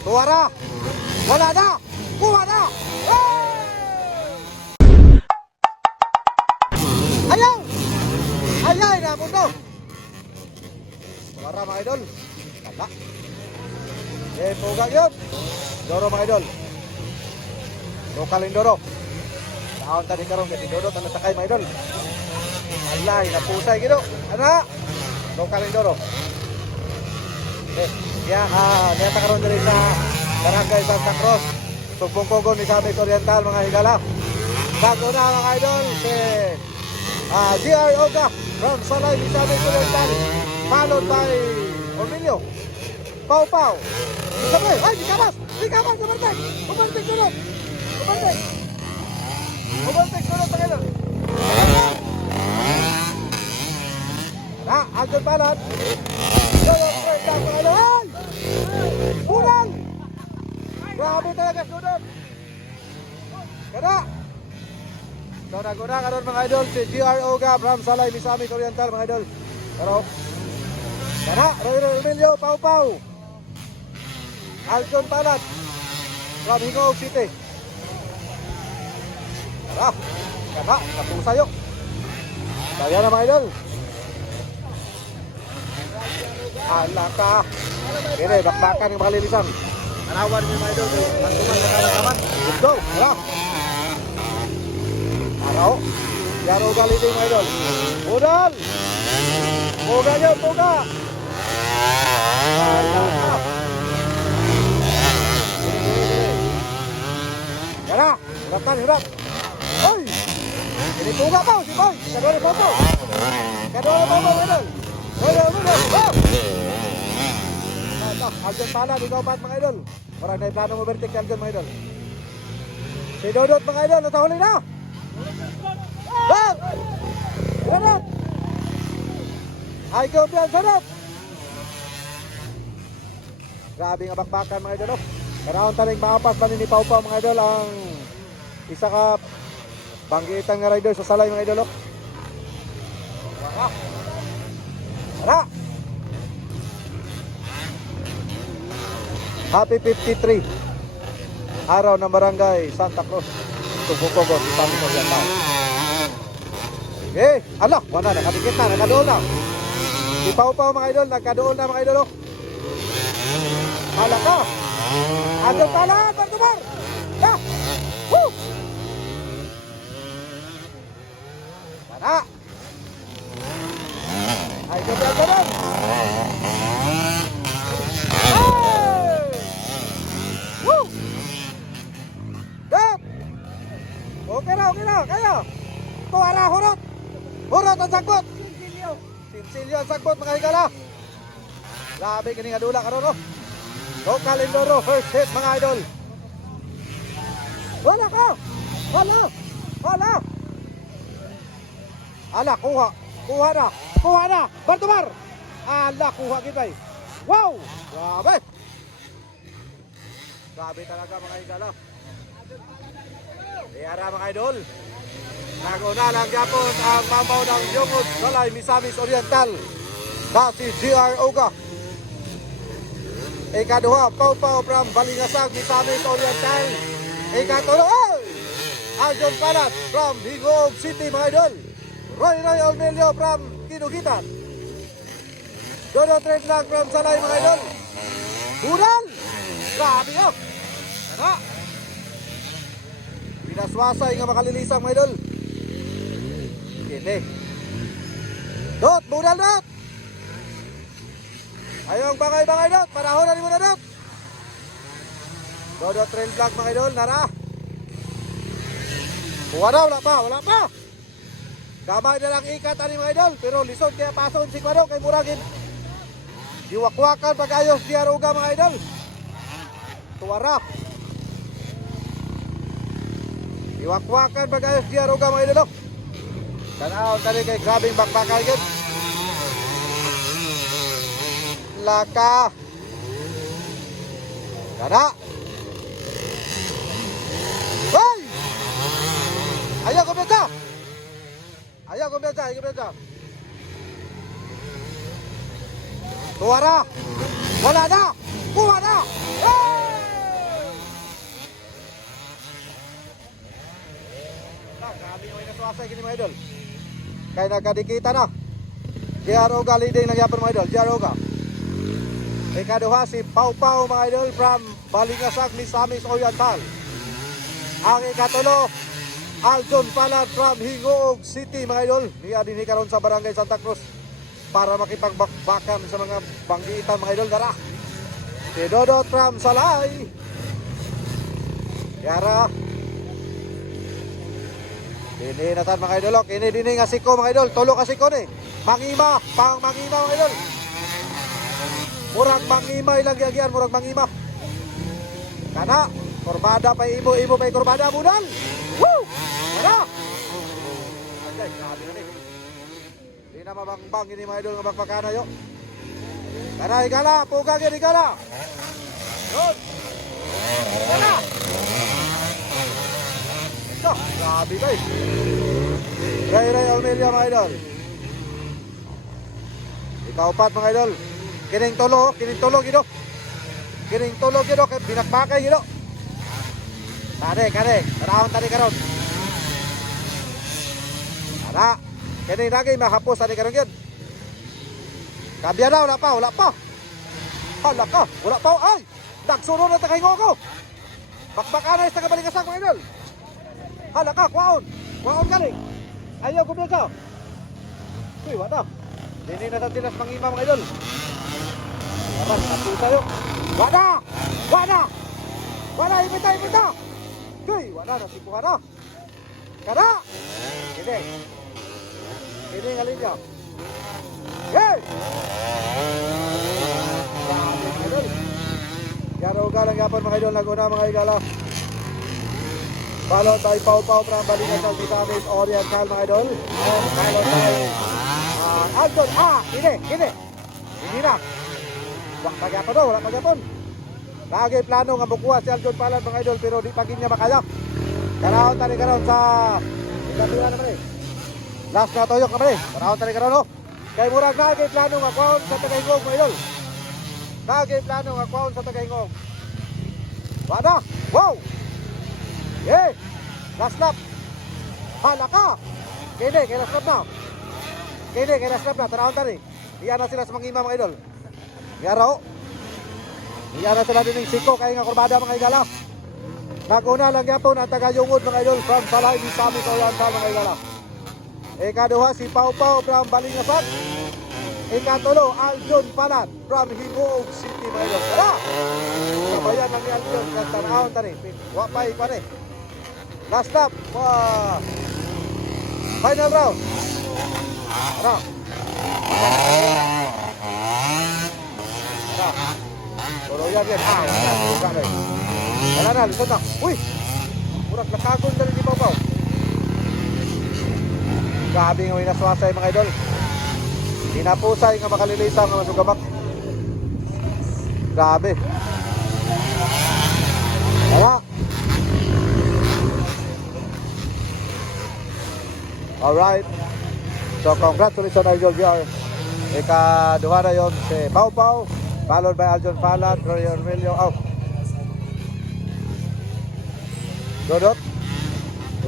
Tuwara! Wala na! Kuha na! Hey! Ayaw! Ayay na mundo! Tuwara mga idol. Tanda. Eh, pugang yun. Doro mga idol. Lokal yung Doro. Taon tadi karon kay Doro tanong sakay mga idol. Alay, napusay gino. Ana? Lokal yung Doro. Eh, ya, ah, niya ta karon diri sa Barangay Santa Cruz. Sugbong Kogon ni Samis Oriental mga higala. Bago na mga idol si ah, GR Oga from Salay ni Samis Oriental. Followed by Ormilio. Pau Pau. Sabay, ay, di kabas! Di kabas, kumartek! Kumartek dulot! Kumartek! Kumartek dulot mga idol! Na, andun palat! Dulot, straight down mga idol! Ay! Bulan! Grabe talaga sudot! Kada! So naguna karon mga idol si GR Oga from Salay Misamis Oriental mga idol. Pero Kada, Roy Roy Emilio, Pau Pau. Aljon Palat from Hingog City. Kada, kada, kapusayo. Kaya na mga idol. Ala ka. Kini, bakbakan yung mga lilisang. Tanawan niyo mga idol. Pagkuman na kaman Let's go. Tara. Araw. Yaro galili mga idol. Udal. Boga yun, boga. Ala ka. Tara. Hiratan, hirap. Oy. Ini boga pa, si Boy. Kadua ni Popo. Kadua ni Popo, mga idol. Oy, oy, oy, oy. Oh! Aljon pala, di ka upat mga idol. Parang na plano mo vertic Aljon mga idol. Si Dodot mga idol, natahuli na. Dot! Dodot! Ay, kumpiyan, sarap! Grabe nga bakbakan mga idol. oh. Karaon taning maapas pa ni Pau mga idol ang isa ka banggitan nga rider sa salay mga idol. oh. Tara! Tara! Happy 53 Araw ng Barangay Santa Cruz Tubukogo si Pangino Yatao Okay, ala, wala, nakadikit na, nakadoon na Pau Pau mga idol, nagkadoon na mga idol oh. Hala ka Andun pala, Bartumar Ya, woo Tara Ay, gabi ang Hey! Woo! Dep! Okay na, okay na, kaya. Tuwara, hurot. Hurot ang sagbot. Sinsilyo. Sinsilyo ang sagbot, mga higala. Grabe, kini nga dula karon, oh. Local Indoro, first hit, mga idol. Wala ka! Wala! Wala! Ala, kuha. Kuha na. Kuha na. Bartumar! Ala, kuha kita eh. Wow! Grabe! Grabe talaga mga idol. Ah. Iyara mga idol. Naguna lang yapon ang mamaw ng Yungod Salay Misamis Oriental na si GR Oga. Ikaduha, Pau Pau from Balingasag, Misamis Oriental. Ikatulo, oy! Aljon Palat from Hingog City mga idol. Roy Roy Olmelio from Kinugitan. Dodo Trade lang from Salay mga idol. Bural! Grabe oh! Ano? Pinaswasay nga makalilisang mga idol. Kini. Dot! Bural dot! Ayong bangay-bangay dot! Panahon na rin mo dot! Dodo Trail Vlog mga idol, nara! Wala, wala pa, wala pa! Gamay na lang ikat ani mga idol, pero lisod kaya pason si Kwado kay Muragin. Diwakwakan pag ayos di aruga mga idol. Tuwara. Diwakwakan pag ayos di aruga mga idol. Tanaw tali kay grabing bakbakan gid. Laka. Kada. Hoy! Ayaw kumita! Ayaw kumita, ayaw kumita. Tuwara! Wala na! Kuha na! Hey! May naswasay kini mga idol. Kay nagkadikita na. JRO ka leading lang yapon mga idol. JRO ka. Ikaduha si Pau Pau mga idol from Balingasag, Misamis Oriental. Ang ikatulo, Aljon Palad from Hingoog City mga idol. Niya din karon sa Barangay Santa Cruz para makipagbakbakan sa mga banggitan mga idol. Dara. Si Dodot from Salay. Yara. Dini na tan mga idol. oh. Kini dini nga siko mga idol. Tulo ka siko ni. Mangima. Pang mangima mga idol. Murag mangima ilang giagian. Murag mangima. Kana. Kurbada pa imo. Imo pa kurbada budal. Woo! Kana. Ajay. Grabe na ni. Di na mabangbang ini mga idol nga bakbakana yo. Kana igala. Pugag yan igala. Yun. Kana. Ito, grabe guys. Ray Ray Almelia mga idol. Ikaw pat mga idol. Kining tulo, kining tulo gido. Kining tulo gido kay binakbakay gido. Tade, kade, tarahon tadi karon. Ara, kining lagi mahapos tadi karon gyud. Kabya na, wala pa, wala pa. Hala ka, wala pa, ay! Nagsuro na takahingo ko. Bakbakanan sa kabalingasak mga idol. Hala ka, kwaon. Kwaon galing. Ayaw ko ka. Uy, wala. Dini na sa tilas mangima mga idol. Yaman, napu tayo. Wala! Wala! Wala, imita, imita! Uy, wala, nasipuhan na. Kada! Kini. Kini nga linya. Hey! Yaro ka lang yapon mga idol. Naguna mga igala. Follow tayo Pau Pau from Balikan sa Vitamins Oriental mga idol. And follow tayo uh, Alton. Ah, ini, ini. Ini na. Wala pa gyapon do, wala pa gyapon. Lagi plano nga bukuha si Alton Palan mga idol pero di pa gid niya makaya. Karahon tani karon sa ikatuwa naman eh. Last na toyok naman eh. Karahon tani karon oh. Kay murag lagi plano nga kwaon sa Tagaingog mga idol. Lagi plano nga kwaon sa Tagaingog. Wala. Wow! Eh, last lap. Hala ka. Kaya last lap na. Kaya last lap na. Tanahon tani. Iyan na sila sa mga ima mga idol. Yaro. Iyan na sila din ng siko kaya nga kurbada mga igala. Naguna lang yapon ang tagayungod mga idol from Salay ni Sami Oriental mga igala. Ikaduha si Pau Pau from Balingasan. Ikatulo, Aljon Palan from Higuog City mga idol. Tara! Kabayan lang ni Aljon kan tanahon tani. Wapay pa ni. Last lap. Wah. Final round. Tara. Tara. Tuloyan yan. Ah, wala. Na. Wala na. Uy! Murag nakagon na rin ni Pau Grabe nga may naswasay mga idol. Hinapusay nga makalilisa nga masugamak. Grabe. Wala. Alright. So congratulations Idol GR. Ikaduha na yun si Pau Pau. Followed by Aljon Falat, Roy Ormelio. Oh. Dodot.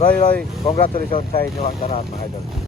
Roy Roy, congratulations sa inyo ang tanan mga idol.